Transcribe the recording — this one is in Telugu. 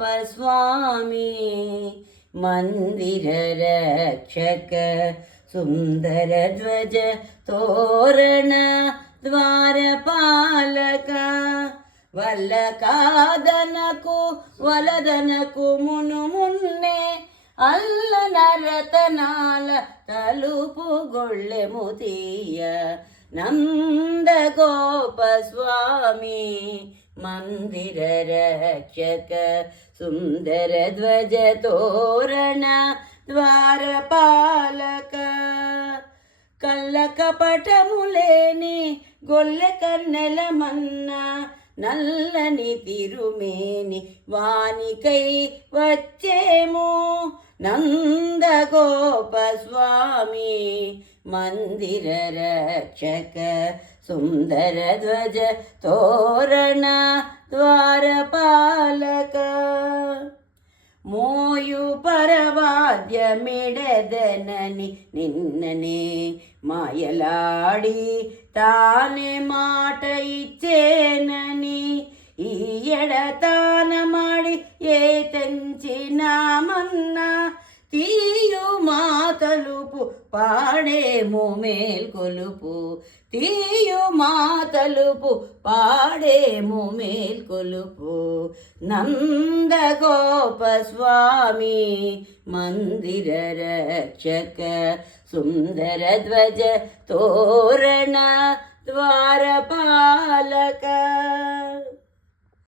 नन्दगोपस्वामी मन्दिररक्षक सुन्दरध्वज तोरण द्वारपालक వల్లకాదనకు వలదనకు మును మున్నే అల్ల నరతనాల తలుపు గొళ్ళెము తీయ నందగోపస్వామి మందిర రక్షక సుందర ధ్వజ తోరణ ద్వారపాలక కళ్ళ కపటములేని గొల్లె కన్నెల మన్నా నల్లని తిరుమేని వానికై వచ్చేము నందగోపస్వామి మందిర రక్షక సుందర ధ్వజ తోరణ ద్వారపాలక మోయు పరవాద్యమిడదనని నిన్ననే మాయలాడి తానే మాట ఇచ్చేనని ఈ ఎడతాన మాడి ఏ తెంచినామన్నా తీయు మా తలుపు పాడేము మేల్కొలుపు తీయు మా తలుపు పాడేము మేల్కొలుపు నందగోపస్వామి మందిర రక్షక సుందర ధ్వజ తోరణ ద్వారపాలక